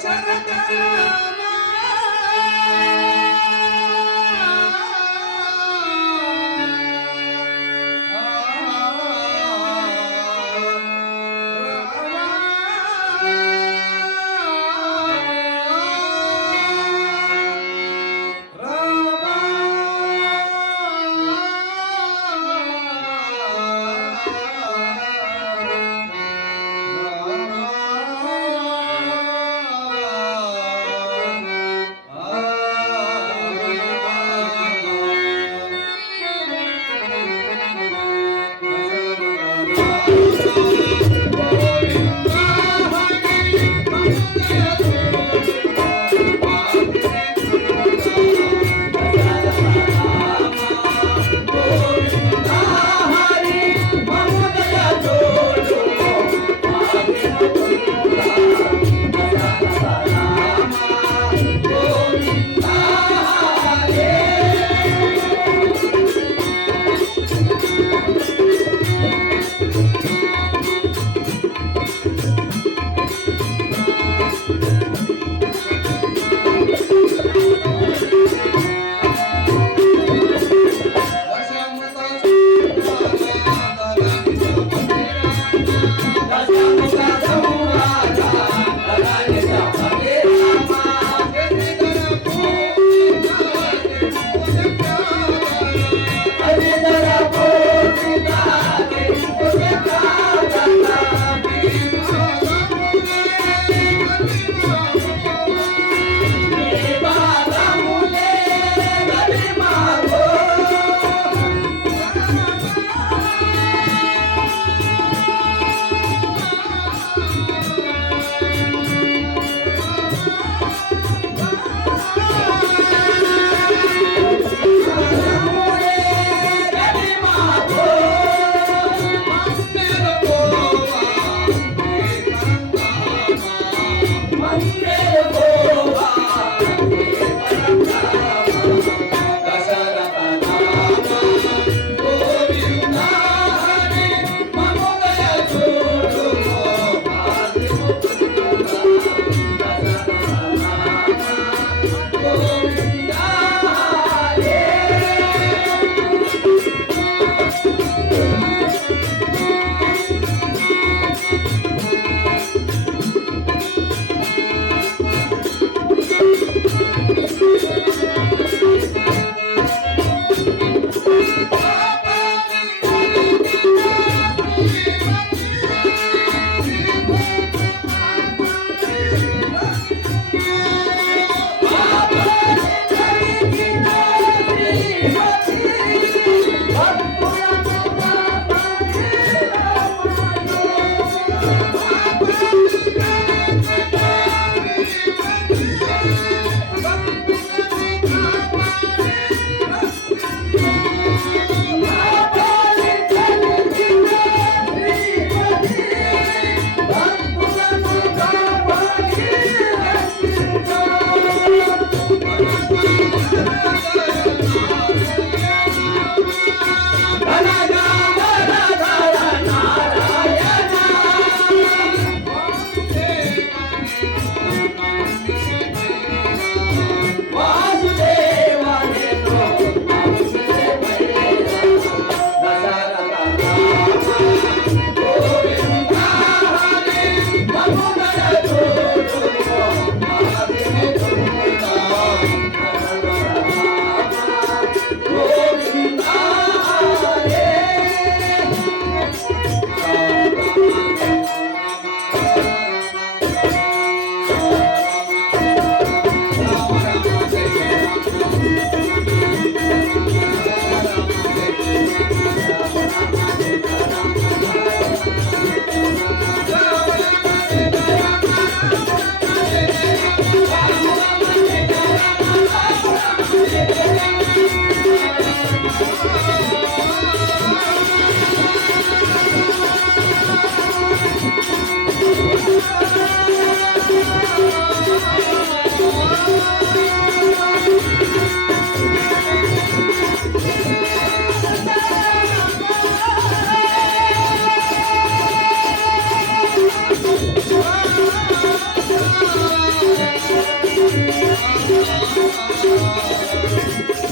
¡Charrete! Yeah. はあ。